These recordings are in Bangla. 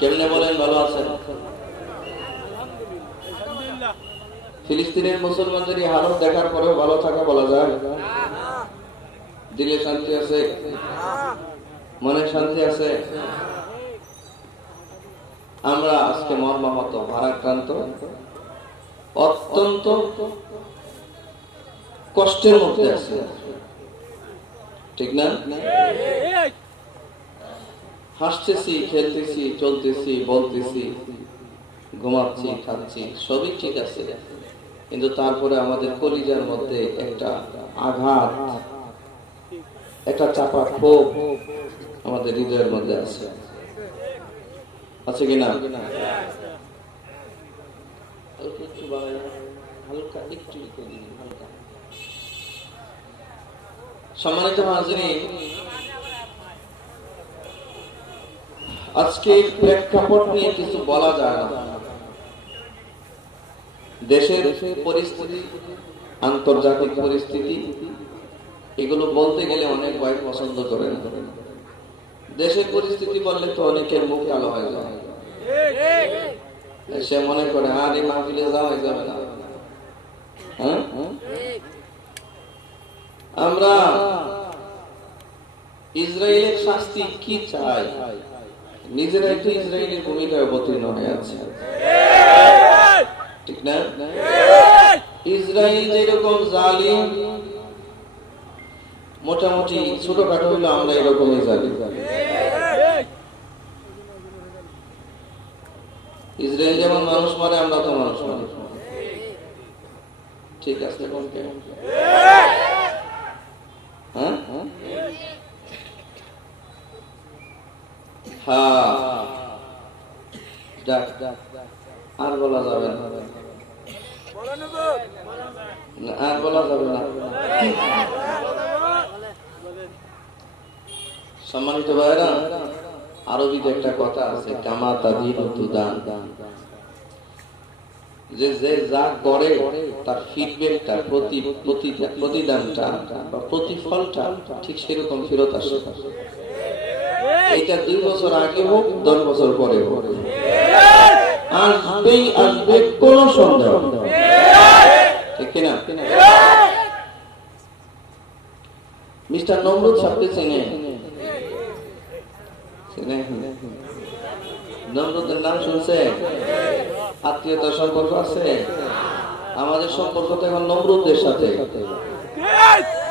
কেমনে বলেন ভালো আছেন? ফিলিস্তিনের মুসলমানদের এই হালত দেখার পরেও ভালো থাকা বলা যায়? দিলে শান্তি আছে? মনে শান্তি আছে? আমরা আজকে মর্মাহত, ভারাক্রান্ত, অত্যন্ত কষ্টের মধ্যে আছি, ঠিক না? হাসতেছি, খেলতেছি, চলতেছি, বলতেছি, ঘুমাচ্ছি, খাচ্ছি, সবই ঠিক আছে, কিন্তু তারপরে আমাদের কলিজার মধ্যে একটা আঘাত, একটা চাপা ক্ষোভ আমাদের হৃদয়ের মধ্যে আছে, আছে কিনা? সম্মানিত হাজিরিন, আজকে প্রেক্ষাপট নিয়ে কিছু বলা যায় না। দেশের পরিস্থিতি, আন্তর্জাতিক পরিস্থিতি, এগুলো বলতে গেলে অনেক ভাই পছন্দ করেন। দেশের পরিস্থিতি বললে তো অনেকের মুখ কালো হয়ে যায়, সে মনে করে আর এই মাহফিলে যাওয়া যাবে না। আমরা ইসরায়েলের শাস্তি কি চাই? নিজেরাই তো ইসরায়েলের ভূমিকায় অবতীর্ণ হয়ে আছে, ঠিক না? ইসরায়েল যেরকম জালিম, মোটামুটি ছোটখাটো হইলো আমরা এরকমই জালিম। ইসরায়েল যেমন মানুষ মারে, আমরা তো মানুষ মারি, ঠিক আছে? আর বলা যাবে না, আর বলা যাবে না। সম্মানিত ভাইরা, আরবিতে একটা কথা আছে, কামা তাদিনু তুদান, যে যে যা করে তার ফিডব্যাকটা, প্রতিদানটা বা প্রতিফলটা ঠিক সেরকম ফেরত আসে। এটা 2 বছর আগে হোক, 10 বছর পরে হোক, আসবেই আসবে, কোন সন্দেহ, ঠিক না? মিস্টার নমরুদ সাহেবকে চেনে? নমরুদের নাম শুনছে? আত্মীয়তার সম্পর্ক আছে? আমাদের সম্পর্ক তো এখন নমরুদের সাথে,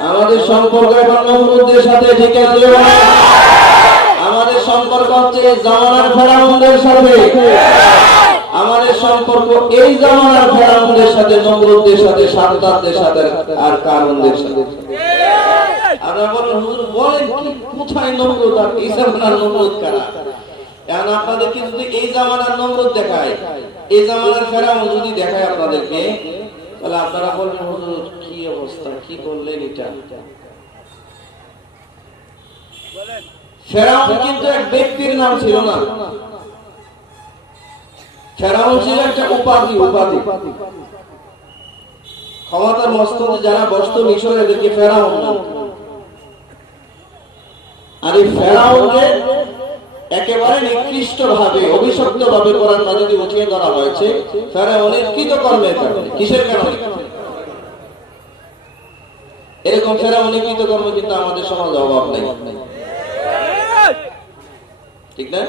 আমাদের সম্পর্ক এখন নমরুদের সাথে, ঠিক আছে? আমাদের সম্পর্ক হচ্ছে জামানার ফেরাউনদের সাথে, আমাদের সম্পর্ক এই জামানার ফেরাউনদের সাথে, নমরুদের সাথে, সাদ্দাতদের সাথে, আর কারুনদের সাথে। আমরা বলেন হুজুর বলেন কি, কোথায় নমরুদ আর এই জামানার নমরুদ কারা? এখন আপনাদেরকে যদি এই জামানার নমরুদ দেখায়, এই জামানার ফেরাউন যদি দেখায় আপনাদেরকে, তাহলে আপনারা বলবেন হুজুর কি অবস্থা, কি বললেন এটা? ফেরাউন কিন্তু এক ব্যক্তির নাম ছিল না, ফেরাউন ছিল একটা উপাধি। ক্ষমতার মস্তকে যারা বসত মিশরে, এদেরকে ফেরাউন নাম। আর এই ফেরাউনকে একেবারে নিকৃষ্ট ভাবে, অভিশপ্ত ভাবে কোরআন মাজিদে উঠিয়ে ধরা হয়েছে ফেরাউনের কৃতকর্মের কারণে। কিসের কারণে? এরকম ফেরাউনের কৃতকর্ম কিন্তু আমাদের সমাজে অভাব নেই, ঠিক না?